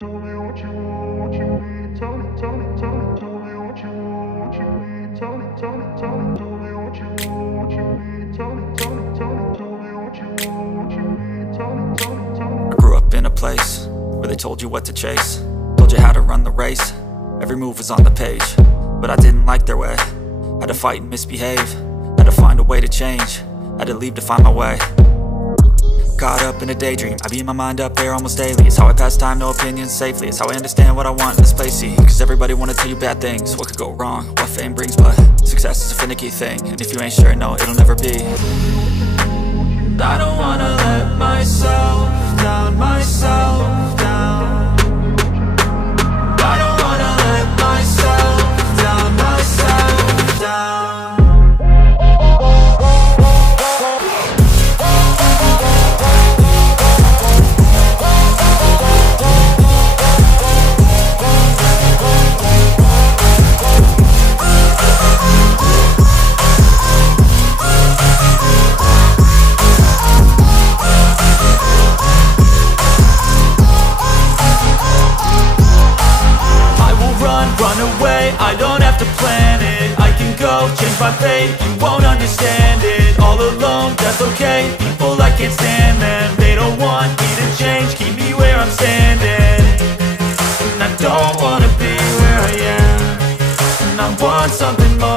Tell me what you want, what you need. Tell me, tell me, tell me. Tell me what you want, what you need. Tell me, tell me, tell me. Tell me what you want, what you need. Tell me, tell me, tell me. Tell me what you want, what you need. Tell me, tell me, tell me. I grew up in a place where they told you what to chase, told you how to run the race. Every move was on the page, but I didn't like their way. Had to fight and misbehave, had to find a way to change, had to leave to find my way. Caught up in a daydream, I beat my mind up there almost daily. It's how I pass time, no opinions safely. It's how I understand what I want in this place, see. Cause everybody wanna tell you bad things, what could go wrong, what fame brings. But success is a finicky thing, and if you ain't sure, no, it'll never be. I don't wanna let myself down, myself down. I don't wanna let myself down, myself down. Run away, I don't have to plan it. I can go, change my fate, you won't understand it. All alone, that's okay, people I can't stand them. They don't want me to change, keep me where I'm standing. And I don't wanna be where I am, and I want something more.